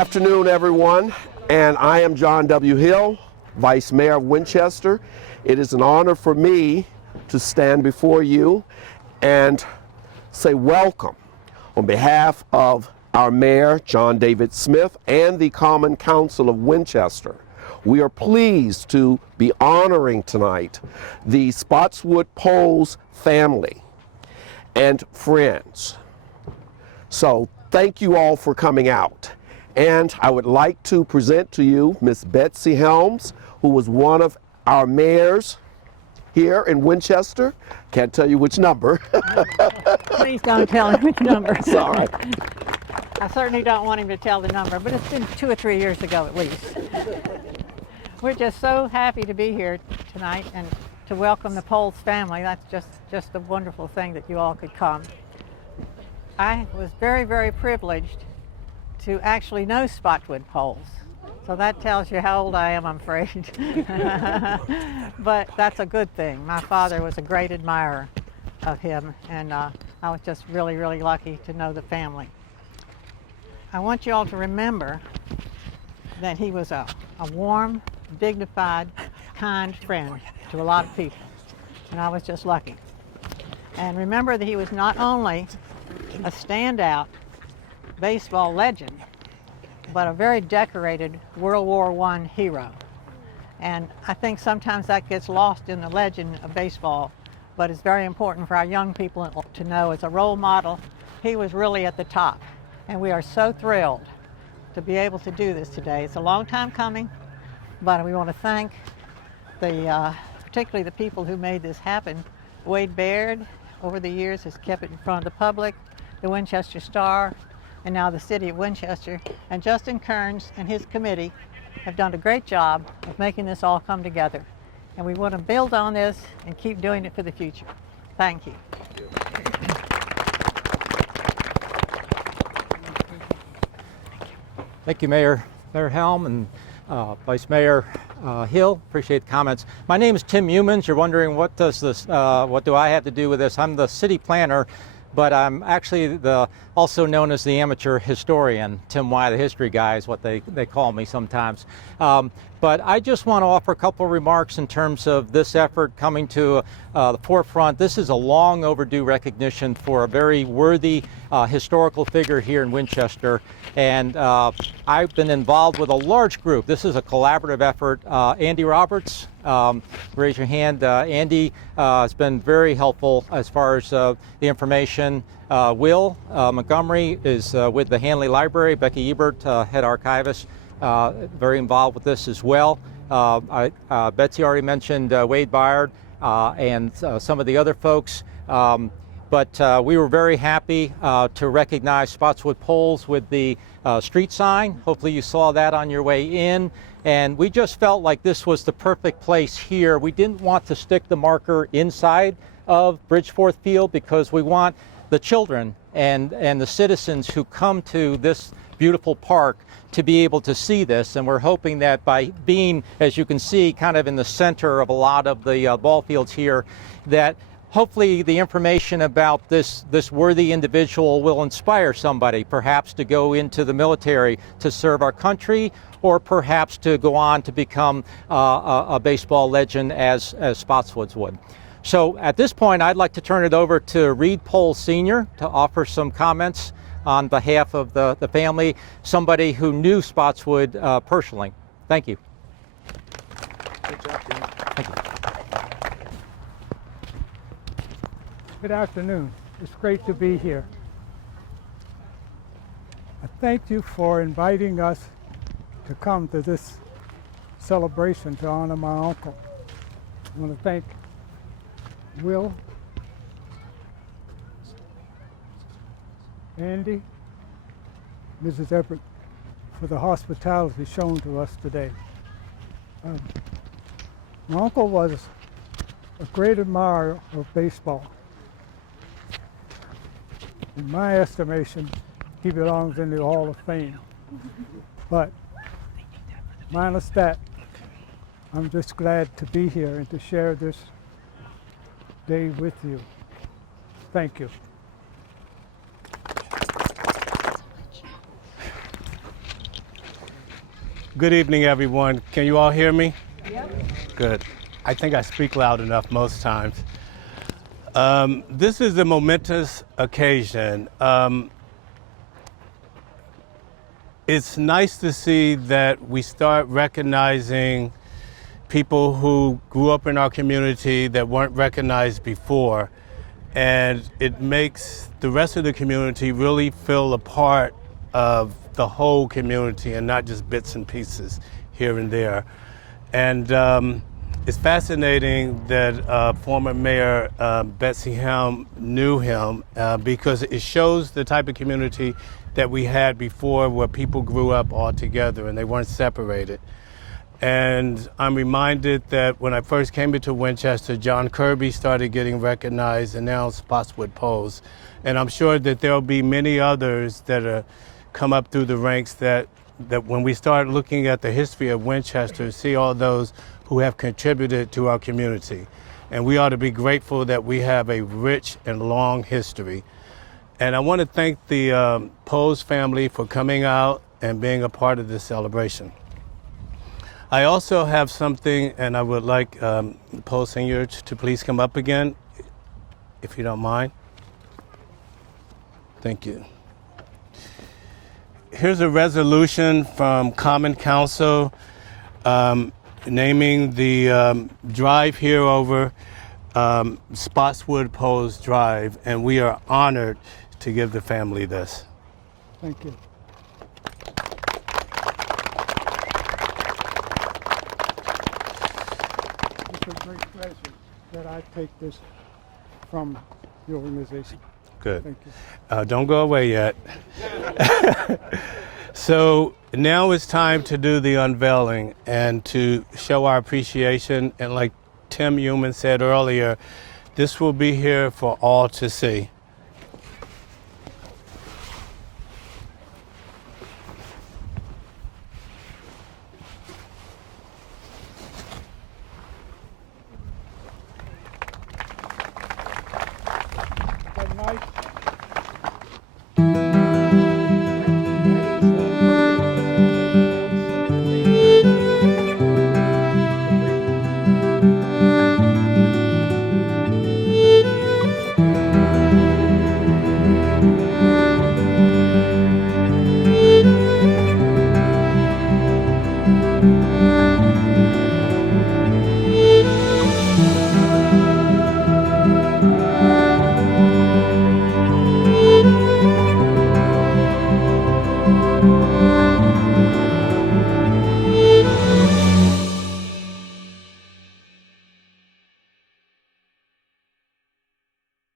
afternoon, everyone, and I am John W. Hill, Vice Mayor of Winchester. It is an honor for me to stand before you and say welcome on behalf of our Mayor, John David Smith, and the Common Council of Winchester. We are pleased to be honoring tonight the Spottswood Poles family and friends. So thank you all for coming out. And I would like to present to you Miss Betsy Helms, who was one of our mayors here in Winchester. Can't tell you which number. Please don't tell him which number. Sorry. I certainly don't want him to tell the number, but it's been 2 or 3 years ago at least. We're just so happy to be here tonight and to welcome the Poles family. That's just a wonderful thing that you all could come. I was very, very privileged to actually know Spottswood Poles. So that tells you how old I am, I'm afraid. But that's a good thing. My father was a great admirer of him, and I was just really, really lucky to know the family. I want you all to remember that he was a warm, dignified, kind friend to a lot of people, and I was just lucky. And remember that he was not only a standout baseball legend, but a very decorated World War I hero. And I think sometimes that gets lost in the legend of baseball, but it's very important for our young people to know as a role model, he was really at the top. And we are so thrilled to be able to do this today. It's a long time coming, but we want to thank particularly the people who made this happen. Wade Baird, over the years, has kept it in front of the public, the Winchester Star, and now the City of Winchester. And Justin Kearns and his committee have done a great job of making this all come together. And we want to build on this and keep doing it for the future. Thank you. Thank you, Mayor Helm and Vice Mayor Hill. Appreciate the comments. My name is Tim Humans. You're wondering what do I have to do with this? I'm the city planner, but I'm actually also known as the amateur historian. Tim Y, the history guy, is what they call me sometimes. But I just want to offer a couple of remarks in terms of this effort coming to the forefront. This is a long overdue recognition for a very worthy historical figure here in Winchester. And I've been involved with a large group. This is a collaborative effort. Andy Roberts, raise your hand. Andy has been very helpful as far as the information. Will Montgomery is with the Handley Library. Becky Ebert, head archivist, very involved with this as well. Betsy already mentioned Wade Byard and some of the other folks. But we were very happy to recognize Spottswood Poles with the street sign. Hopefully you saw that on your way in. And we just felt like this was the perfect place here. We didn't want to stick the marker inside of Bridgeforth Field because we want the children and the citizens who come to this beautiful park to be able to see this. And we're hoping that by being, as you can see, kind of in the center of a lot of the ball fields here, that hopefully the information about this worthy individual will inspire somebody, perhaps to go into the military to serve our country, or perhaps to go on to become a baseball legend as Spottswoods would. So at this point, I'd like to turn it over to Reed Poles Sr. to offer some comments on behalf of the family, somebody who knew Spottswood personally. Thank you. Good job, Tim. Thank you. Good afternoon. It's great to be here. I thank you for inviting us to come to this celebration to honor my uncle. I want to thank Will, Andy, Mrs. Everett for the hospitality shown to us today. My uncle was a great admirer of baseball. In my estimation, he belongs in the Hall of Fame. But minus that, I'm just glad to be here and to share this day with you. Thank you. Good evening, everyone. Can you all hear me? Yep. Good. I think I speak loud enough most times. This is a momentous occasion. It's nice to see that we start recognizing people who grew up in our community that weren't recognized before, and it makes the rest of the community really feel a part of the whole community and not just bits and pieces here and there. And it's fascinating that former Mayor Betsy Helm knew him because it shows the type of community that we had before, where people grew up all together and they weren't separated. And I'm reminded that when I first came into Winchester, John Kirby started getting recognized, and now Spottswood Poles. And I'm sure that there'll be many others that come up through the ranks that when we start looking at the history of Winchester, see all those who have contributed to our community. And we ought to be grateful that we have a rich and long history. And I want to thank the Poles family for coming out and being a part of this celebration. I also have something, and I would like the Poles senior to please come up again, if you don't mind. Thank you. Here's a resolution from Common Council naming the drive here over Spottswood Poles Drive, and we are honored to give the family this. Thank you. It's a great pleasure that I take this from the organization. Good. Thank you. Don't go away yet. So now it's time to do the unveiling and to show our appreciation. And like Tim Human said earlier, this will be here for all to see. Good night.